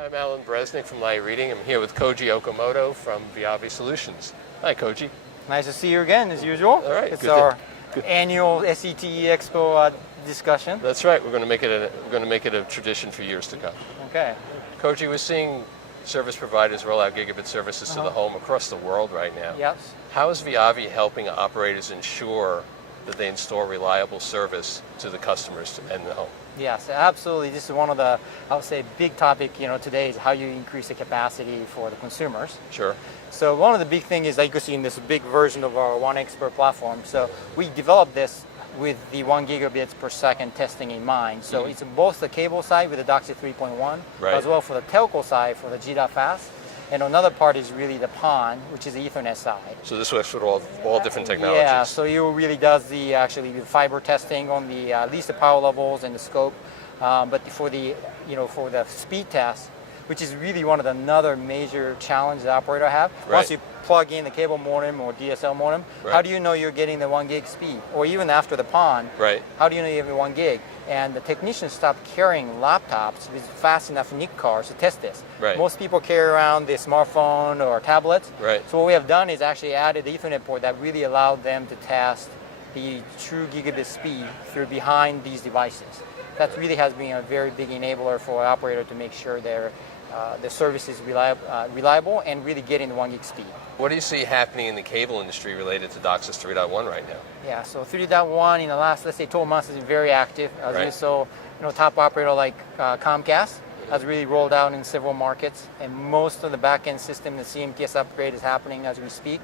Hi, I'm Alan Bresnik from Light Reading. I'm here with Koji Okamoto from VIAVI Solutions. Hi, Koji. Nice to see you again, as usual. All right. It's our annual SCTE Expo discussion. That's right. We're going to make it a tradition for years to come. Okay. Koji, we're seeing service providers roll out gigabit services to the home across the world right now. Yes. How is VIAVI helping operators ensure that they install reliable service to the customers and the home? Yes, absolutely. This is one of the, I would say, big topic, today is how you increase the capacity for the consumers. Sure. So one of the big things is, like you can see in this big version of our One Expert platform. So we developed this with the 1 gigabits per second testing in mind. So it's both the cable side with the DOCSIS 3.1, as well for the telco side for the G.fast. And another part is really the PON, which is the Ethernet side. So this works with all different technologies. Yeah, so it really does the fiber testing on the at least the power levels and the scope, but for the for the speed test, which is really one of the another major challenge the operator have. Right. Once you plug in the cable modem or DSL modem, how do you know you're getting the 1 gig speed? Or even after the PON, how do you know you have 1 gig? And the technicians stopped carrying laptops with fast enough NIC cards to test this. Most people carry around their smartphone or tablets. So what we have done is actually added the Ethernet port that really allowed them to test the true gigabit speed through behind these devices. That really has been a very big enabler for an operator to make sure the service is reliable and really getting the 1 gig speed. What do you see happening in the cable industry related to DOCSIS 3.1 right now? Yeah, so 3.1 in the last, let's say, 12 months has been very active. As you saw, top operator like Comcast has really rolled out in several markets, and most of the back-end system, the CMTS upgrade is happening as we speak.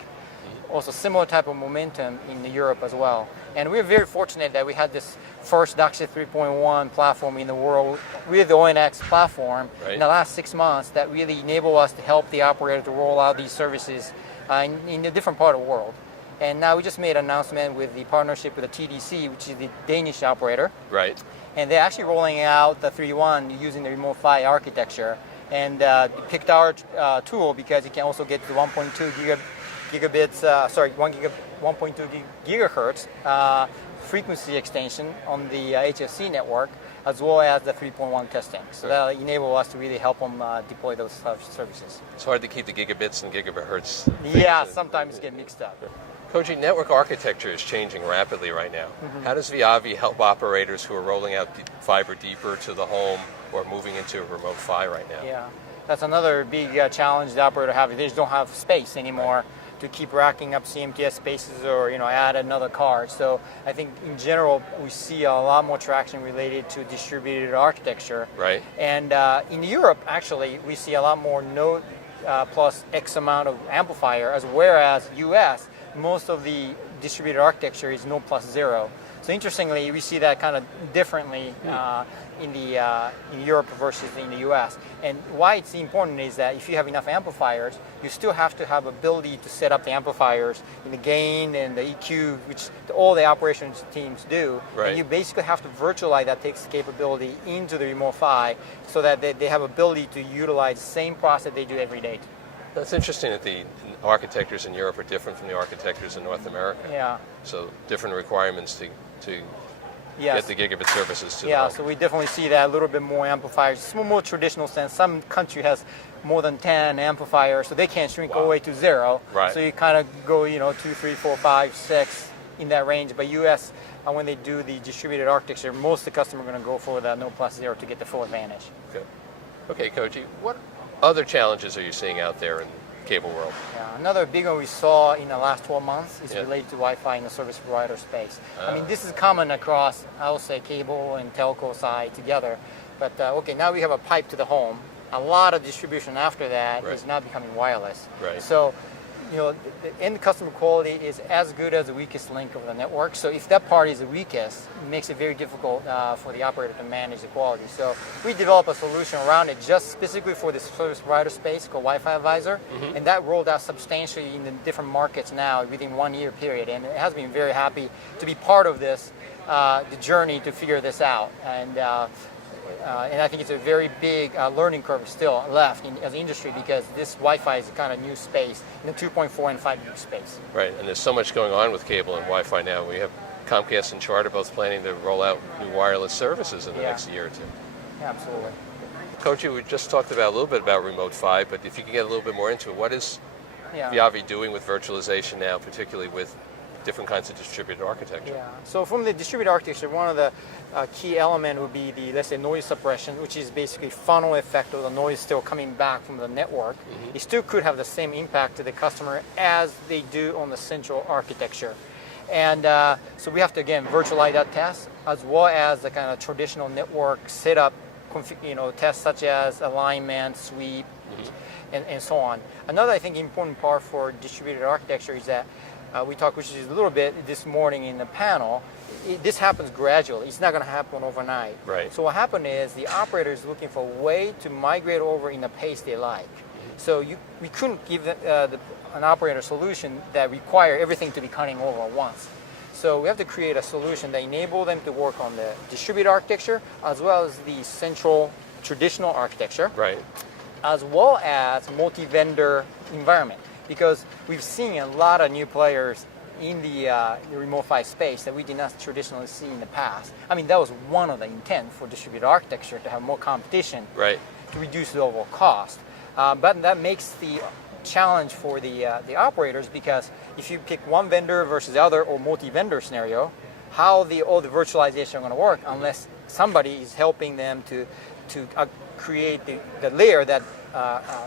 Also similar type of momentum in Europe as well. And we're very fortunate that we had this first DOCSIS 3.1 platform in the world with the ONX platform in the last 6 months that really enable us to help the operator to roll out these services in a different part of the world. And now we just made an announcement with the partnership with the TDC, which is the Danish operator. And they're actually rolling out the 3.1 using the Remote PHY architecture. And picked our tool because it can also get to 1.2 gigabits, 1.2 gigahertz frequency extension on the HFC network, as well as the 3.1 testing. So that'll enable us to really help them deploy those services. It's hard to keep the gigabits and gigahertz. Yeah, sometimes get mixed up. Koji, network architecture is changing rapidly right now. How does VIAVI help operators who are rolling out fiber deeper to the home or moving into Remote PHY right now? Yeah, that's another big challenge the operator have. They just don't have space anymore to keep racking up CMTS spaces or add another card. So I think in general we see a lot more traction related to distributed architecture. And in Europe actually we see a lot more node plus X amount of amplifier, as whereas US most of the distributed architecture is node plus 0. So interestingly, we see that kind of differently in Europe versus in the US. And why it's important is that if you have enough amplifiers, you still have to have ability to set up the amplifiers in the gain and the EQ, which all the operations teams do. And you basically have to virtualize that takes capability into the Remote PHY so that they have ability to utilize the same process they do every day. That's interesting that the architectures in Europe are different from the architectures in North America. So different requirements to get the gigabit services to the home. So we definitely see that a little bit more amplifiers. It's more traditional sense. Some country has more than 10 amplifiers, so they can't shrink all the way to 0. So you kind of go, 2, 3, 4, 5, 6 in that range. But US, when they do the distributed architecture, most of the customers are going to go for the node plus 0 to get the full advantage. Okay, Koji, what other challenges are you seeing out there in the cable world? Another big one we saw in the last 12 months is related to Wi-Fi in the service provider space. I mean, this is common across, I would say, cable and telco side together. But now we have a pipe to the home. A lot of distribution after that is now becoming wireless. So, the end customer quality is as good as the weakest link of the network. So if that part is the weakest, it makes it very difficult for the operator to manage the quality. So we developed a solution around it just specifically for the service provider space called Wi-Fi Advisor. And that rolled out substantially in the different markets now within 1 year period. And it has been very happy to be part of this, the journey to figure this out. And I think it's a very big learning curve still left as an industry because this Wi-Fi is a kind of new space in the 2.4 and 5 gig space. And there's so much going on with cable and Wi-Fi now. We have Comcast and Charter both planning to roll out new wireless services in the next year or two. Absolutely. Koji, we just talked about a little bit about Remote PHY, but if you can get a little bit more into it, what is VIAVI doing with virtualization now, particularly with different kinds of distributed architecture? Yeah. So from the distributed architecture, one of the key element would be the, let's say, noise suppression, which is basically funnel effect of the noise still coming back from the network. It still could have the same impact to the customer as they do on the central architecture. And so we have to, again, virtualize that test, as well as the kind of traditional network setup, tests such as alignment, sweep, and so on. Another, I think, important part for distributed architecture is that we talked, which is a little bit this morning in the panel, this happens gradually. It's not going to happen overnight. Right. So what happened is the operator is looking for a way to migrate over in the pace they like. So we couldn't give an operator solution that require everything to be cutting over at once. So we have to create a solution that enable them to work on the distributed architecture as well as the central traditional architecture, right, as well as multi-vendor environment. Because we've seen a lot of new players in the Remote PHY space that we did not traditionally see in the past. I mean, that was one of the intent for distributed architecture, to have more competition, right, to reduce the overall cost. But that makes the challenge for the operators, because if you pick one vendor versus the other, or multi-vendor scenario, how all the virtualization are going to work unless somebody is helping them to create the layer that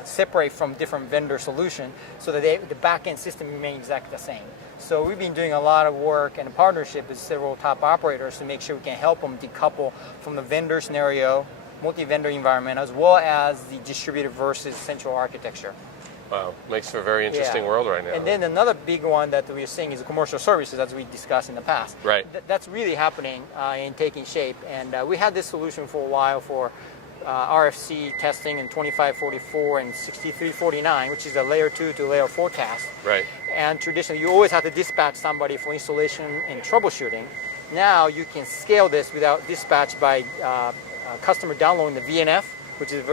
separate from different vendor solution, so that the back-end system remains exactly the same. So we've been doing a lot of work and a partnership with several top operators to make sure we can help them decouple from the vendor scenario, multi-vendor environment, as well as the distributed versus central architecture. Wow, makes for a very interesting world right now. And then another big one that we're seeing is commercial services, as we discussed in the past. Right. That's really happening and taking shape. And we had this solution for a while for RFC testing in 2544 and 6349, which is a layer 2 to layer 4 task. Right. And traditionally, you always have to dispatch somebody for installation and troubleshooting. Now you can scale this without dispatch by customer downloading the VNF, which is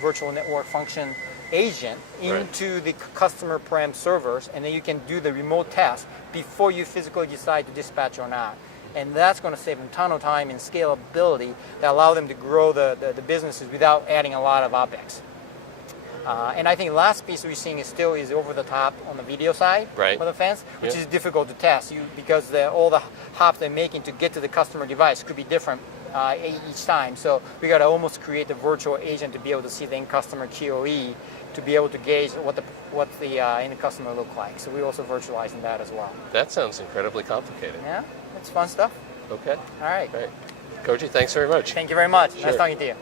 virtual network function agent, into the customer prem servers, and then you can do the remote test before you physically decide to dispatch or not. And that's going to save them a ton of time and scalability that allow them to grow the businesses without adding a lot of OpEx. And I think the last piece we're seeing is over the top on the video side of the fence, which is difficult to test because all the hops they're making to get to the customer device could be different each time. So we got to almost create the virtual agent to be able to see the end customer QoE, to be able to gauge what the end customer look like. So we're also virtualizing that as well. That sounds incredibly complicated. Yeah, it's fun stuff. Okay. All right. Great. Koji, thanks very much. Thank you very much. Nice talking to you.